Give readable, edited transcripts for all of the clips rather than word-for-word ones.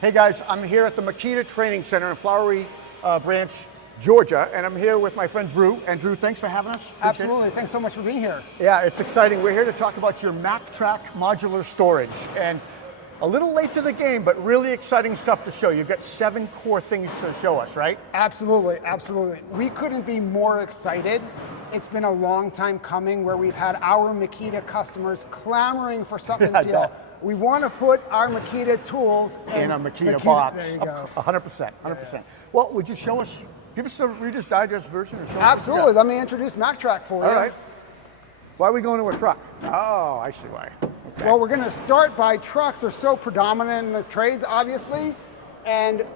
Hey guys, I'm here at the Makita Training Center in Flowery Branch, Georgia, and I'm here with my friend Drew. And Drew, thanks for having us. Appreciate Absolutely, it. thanks so much for being here. Yeah, it's exciting. We're here to talk about your MakTrak modular storage. And a little late to the game, but really exciting stuff to show. You've got 7 core things to show us, right? Absolutely, absolutely. We couldn't be more excited. It's been a long time coming where we've had our Makita customers clamoring for something to we want to put our Makita tools in a Makita box. There you go. 100%, 100%. Yeah. Well, would you show us, give us the Reader's Digest version? Or Absolutely, let me introduce MakTrak for you. All right. Why are we going to a truck? Oh, I see why. Okay. Well, we're going to start by trucks are so predominant in the trades, obviously, and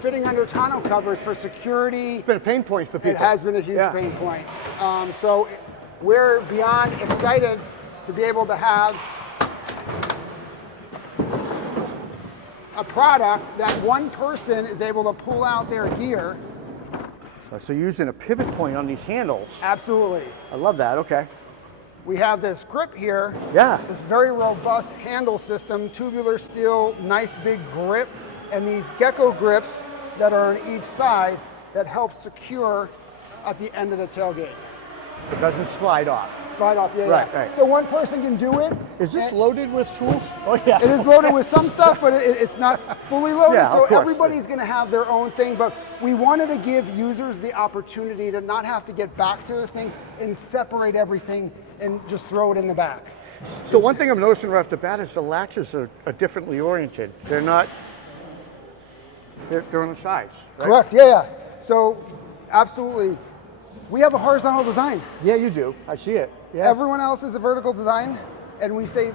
fitting under tonneau covers for security. It's been a pain point for people. It has been a huge pain point. So we're beyond excited to be able to have a product that one person is able to pull out their gear. So you're using a pivot point on these handles. Absolutely. I love that, okay. We have this grip here. Yeah. This very robust handle system, tubular steel, nice big grip, and these gecko grips that are on each side that help secure at the end of the tailgate. So it doesn't slide off. Slide off, yeah. Right. So one person can do it. Is this loaded with tools? Oh yeah. It is loaded with some stuff, but it's not fully loaded. Yeah, so of course. everybody's going to have their own thing, but we wanted to give users the opportunity to not have to get back to the thing and separate everything and just throw it in the back. So one thing I'm noticing right off the bat is the latches are differently oriented. They're not, they're on the sides, right? Correct, yeah. So absolutely. We have a horizontal design. Yeah, you do. I see it. Yeah. Everyone else is a vertical design, and we say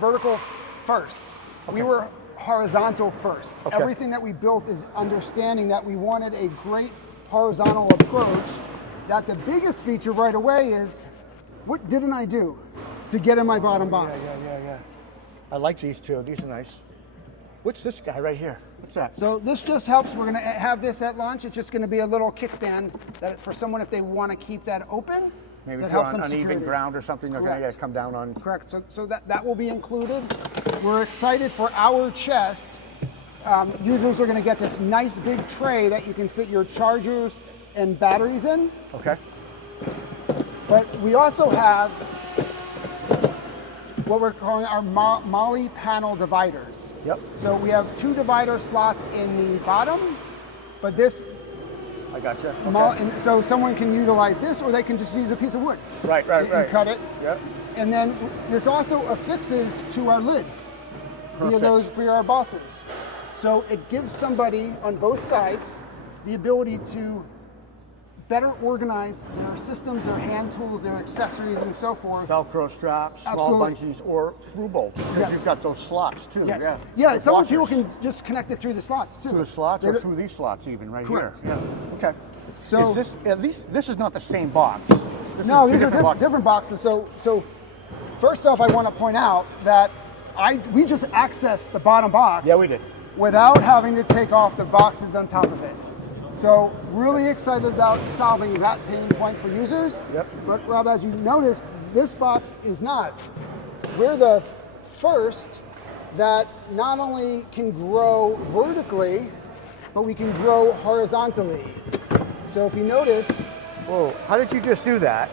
vertical first. Okay. We were horizontal first. Okay. Everything that we built is understanding that we wanted a great horizontal approach. That the biggest feature right away is, what didn't I do to get in my bottom box? Yeah. I like these two. These are nice. What's this guy right here? What's that? So this just helps. We're going to have this at launch. It's just going to be a little kickstand that for someone if they want to keep that open. Maybe if you're on uneven ground or something, they're going to come down on. Correct. So that will be included. We're excited for our chest. Users are going to get this nice big tray that you can fit your chargers and batteries in. Okay. But we also have what we're calling our Molly panel dividers. Yep. So we have 2 divider slots in the bottom, but this. I gotcha. Okay. And so someone can utilize this, or they can just use a piece of wood. Right. And cut it. Yep. And then this also affixes to our lid for our bosses. So it gives somebody on both sides the ability to better organize their systems, their hand tools, their accessories, and so forth. Velcro straps, small bungees, or through bolts. Because you've got those slots too. Yes. Yeah. Some people can just connect it through the slots too. Through the slots, or through these slots even right Correct. here. Yeah. Okay. So is this, at least this is not the same box. These are different boxes. So first off, I want to point out that we just accessed the bottom box. Yeah, we did. Without having to take off the boxes on top of it. So really excited about solving that pain point for users. Yep. But Rob, as you noticed, this box is not. We're the first that not only can grow vertically, but we can grow horizontally. So if you notice, whoa, how did you just do that?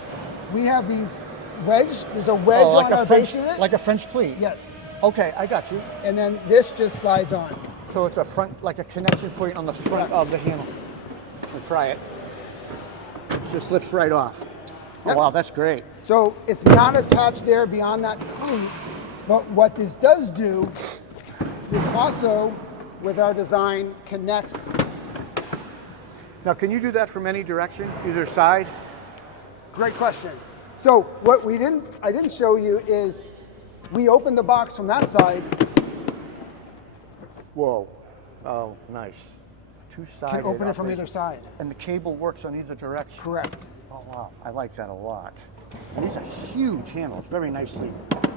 We have these wedge. There's a wedge on our base unit. Like a French pleat. Yes. Okay, I got you. And then this just slides on. So it's a front, like a connection point on the front of the handle. We'll try it. It just lifts right off. Yep. Oh wow, that's great. So it's not attached there beyond that cleat, but what this does do, this also, with our design, connects. Now, can you do that from any direction, either side? Great question. So what I didn't show you is we open the box from that side. Whoa. Oh, nice. Two-sided. Can open it from either side. And the cable works on either direction. Correct. Oh, wow. I like that a lot. And these are huge handles, very nicely.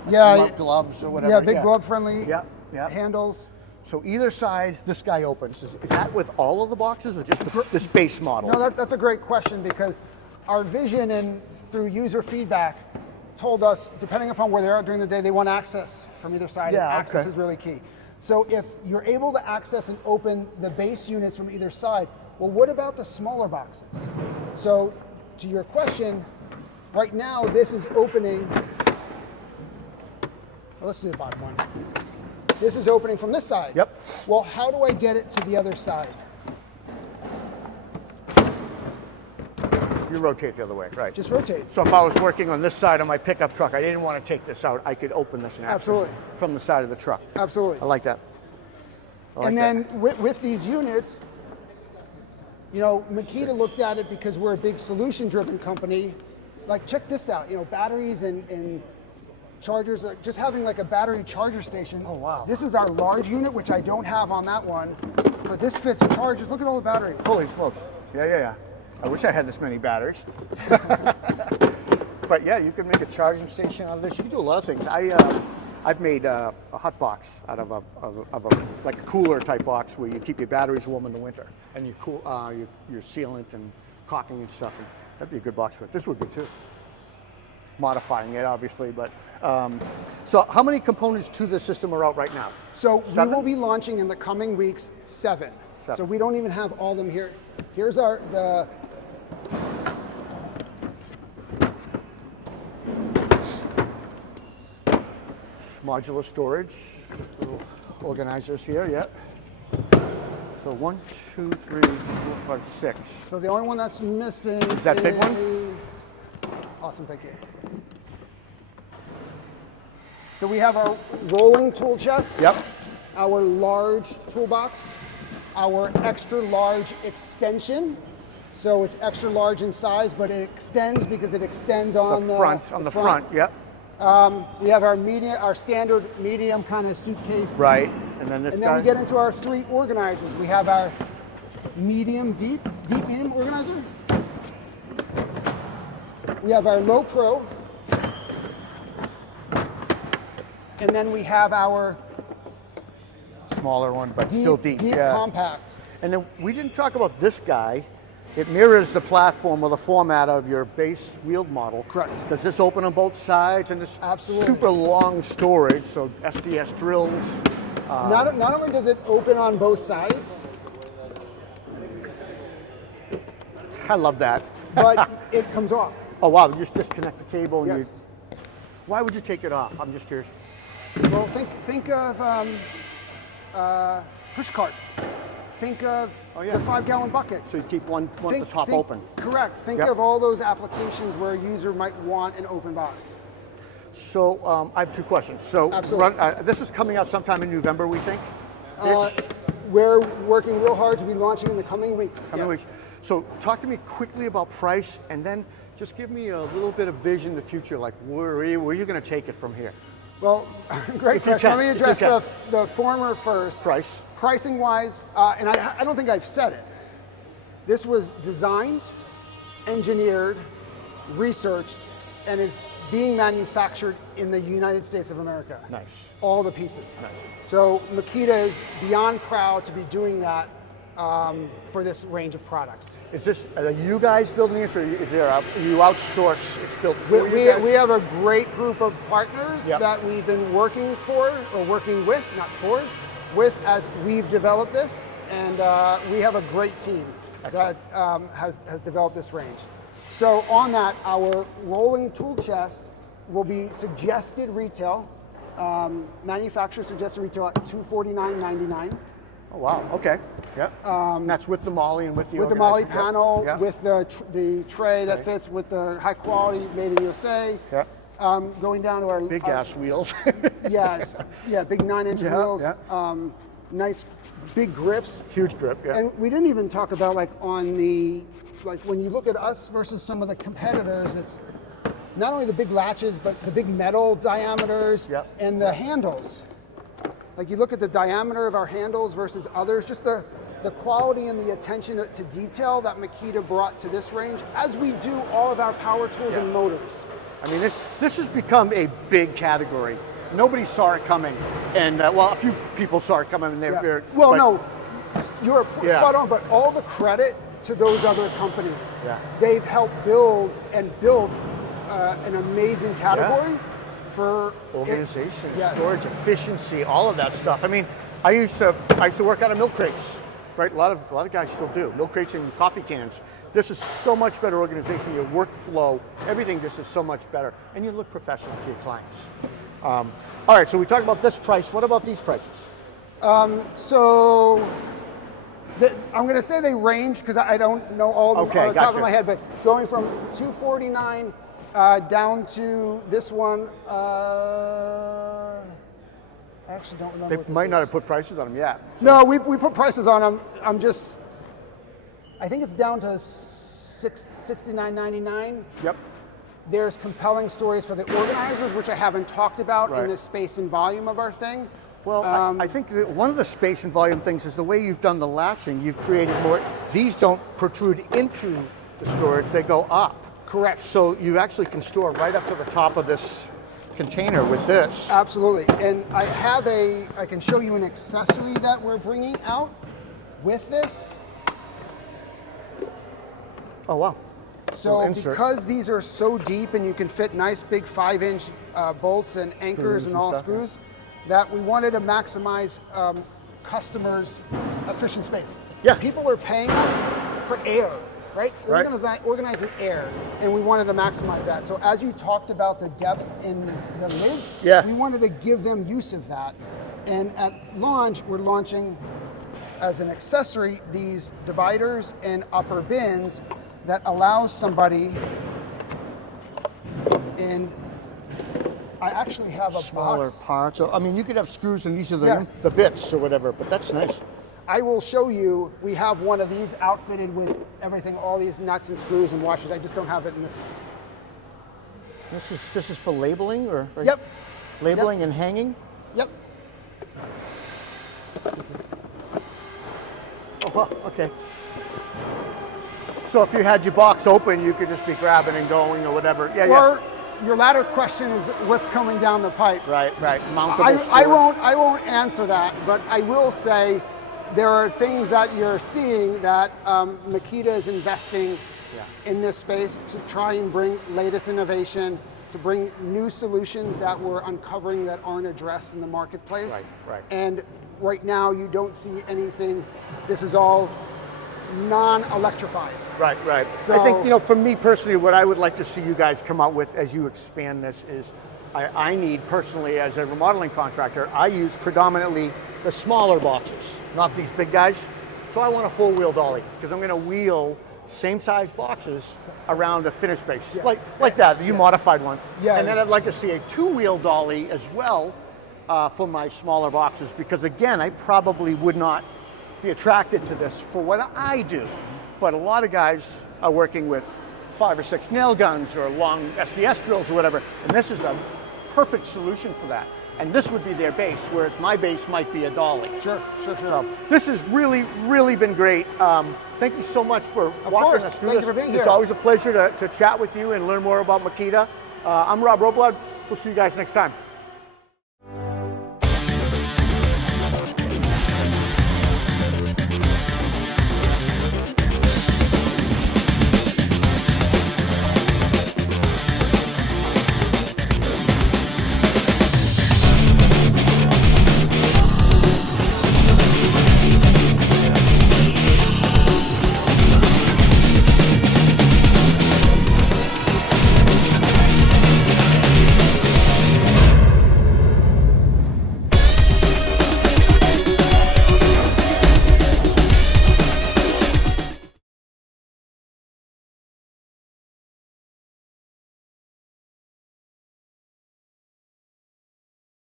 Gloves or whatever. Yeah, big glove-friendly handles. So either side, this guy opens. Is that with all of the boxes or just this base model? No, that's a great question because our vision and through user feedback told us, depending upon where they are during the day, they want access from either side. Yeah, and access is really key. So if you're able to access and open the base units from either side, well, what about the smaller boxes? So to your question, right now this is opening, well, let's do the bottom one. This is opening from this side. Yep. Well, how do I get it to the other side? You rotate the other way, right? Just rotate. So if I was working on this side of my pickup truck, I didn't want to take this out, I could open this and access Absolutely. it from the side of the truck. Absolutely. I like that. I like And that. then with these units, you know, Makita looked at it because we're a big solution-driven company. Like, check this out, you know, batteries and chargers, just having like a battery charger station. Oh, wow. This is our large unit, which I don't have on that one, but this fits chargers. Look at all the batteries. Holy smokes. Yeah. I wish I had this many batteries. But yeah, you could make a charging station out of this. You can do a lot of things. I've made a hot box out of like a cooler type box where you keep your batteries warm in the winter and you cool your sealant and caulking and stuff. And that'd be a good box for it. This would be too. Modifying it, obviously, but so how many components to the system are out right now? So 7? we will be launching in the coming weeks 7. 7. So we don't even have all of them here. Here's the Modular storage, little organizers here, yep. So 1, 2, 3, 4, 5, 6. So the only one that's missing is that big one? Awesome, thank you. So we have our rolling tool chest, Yep. our large toolbox, our extra large extension. So it's extra large in size, but it extends because it extends on The front, yep. We have our standard medium kind of suitcase. Right, and then this And guy. then we get into our 3 organizers. We have our medium, deep medium organizer. We have our low pro. And then we have our Smaller one, but still deep. Yeah. compact. And then we didn't talk about this guy. It mirrors the platform or the format of your base wheeled model. Correct. Does this open on both sides? And this Absolutely. super long storage, so SDS drills. Not only does it open on both sides, I love that. but it comes off. Oh wow, you just disconnect the cable and Yes. why would you take it off? I'm just curious. Well, think of push carts. Think of the 5-gallon buckets. So you keep one at the top think- open. Correct. Think Yep. of all those applications where a user might want an open box. So I have 2 questions. So Absolutely. this is coming out sometime in November, we think? We're working real hard to be launching in the coming weeks. Coming Yes. weeks. So talk to me quickly about price, and then just give me a little bit of vision in the future, like where are you going to take it from here? Well, great If you question. can, Let me if you address can. the former first. Price. Pricing wise, and I don't think I've said it. This was designed, engineered, researched, and is being manufactured in the United States of America. Nice. All the pieces. Nice. So Makita is beyond proud to be doing that for this range of products. Is this, are you guys building this, or is there you outsource, it's built for you guys? We have a great group of partners Yep. that we've been working for, or working with, not for, with as we've developed this, and we have a great team that has developed this range. So on that, our rolling tool chest will be suggested retail, manufacturer suggested retail at $249.99. Oh wow, okay, yep. And that's with the Molly and with the With the Molly organizer. Yep, panel, yep. with the tray that fits with the high quality made in USA. Yep. Going down to our Big our- ass wheels. big 9-inch Yeah, wheels, yeah. nice big grips. Huge grip, yeah. And we didn't even talk about like when you look at us versus some of the competitors, it's not only the big latches, but the big metal diameters Yep. and the handles. Like you look at the diameter of our handles versus others, just the quality and the attention to detail that Makita brought to this range, as we do all of our power tools Yeah. and motors. I mean, this has become a big category. Nobody saw it coming, and well, a few people saw it coming, and they're Yeah. Well, but- no, you're Yeah. spot on, but all the credit to those other companies. Yeah. They've helped build an amazing category for organization, Yes. storage efficiency, all of that stuff. I mean, I used to work out of milk crates, right? A lot of guys still do. Milk crates and coffee cans. This is so much better organization. Your workflow, everything just is so much better, and you look professional to your clients. All right, so we talked about this price. What about these prices? So I'm going to say they range because I don't know all of them on the top of my head, but going from $249 down to this one, I actually don't remember. They might not have put prices on them yet. No, we put prices on them. I think it's down to $69.99. Yep. There's compelling stories for the organizers, which I haven't talked about in the space and volume of our thing. Well, I think that one of the space and volume things is the way you've done the latching. You've created more. These don't protrude into the storage; they go up. Correct. So you actually can store right up to the top of this container with this. Absolutely. And I can show you an accessory that we're bringing out with this. Oh wow. So because these are so deep and you can fit nice big 5-inch bolts and anchors and all screws, that we wanted to maximize customers' efficient space. Yeah. People are paying us for air, right? We're organizing air, and we wanted to maximize that. So as you talked about the depth in the lids, we wanted to give them use of that. And at launch, we're launching as an accessory these dividers and upper bins that allows somebody, and I actually have a smaller box. parts. So, I mean, you could have screws and these are the bits or whatever, but that's nice. I will show you, we have one of these outfitted with everything, all these nuts and screws and washers. I just don't have it in this. This is for labeling or? Right? Yep. Labeling and hanging? Yep. Oh, wow, okay. So if you had your box open, you could just be grabbing and going or whatever. Or your latter question is what's coming down the pipe. Right. Mountable I won't answer that, but I will say there are things that you're seeing that Makita is investing in this space to try and bring latest innovation, to bring new solutions that we're uncovering that aren't addressed in the marketplace. Right. And right now you don't see anything. This is all non-electrified. Right. So, I think, for me personally, what I would like to see you guys come out with as you expand this is, I need personally as a remodeling contractor, I use predominantly the smaller boxes, not these big guys. So I want a full wheel dolly because I'm going to wheel same size boxes around a finished space, like that, you modified one. Yeah. And then I'd like to see a 2-wheel dolly as well for my smaller boxes because again, I probably would not be attracted to this for what I do. But a lot of guys are working with 5 or 6 nail guns or long SCS drills or whatever, and this is a perfect solution for that. And this would be their base, whereas my base might be a dolly. Sure. So this has really been great. Thank you so much for walking us through this. Thank you for being here. It's always a pleasure to chat with you and learn more about Makita. I'm Rob Roblad. We'll see you guys next time.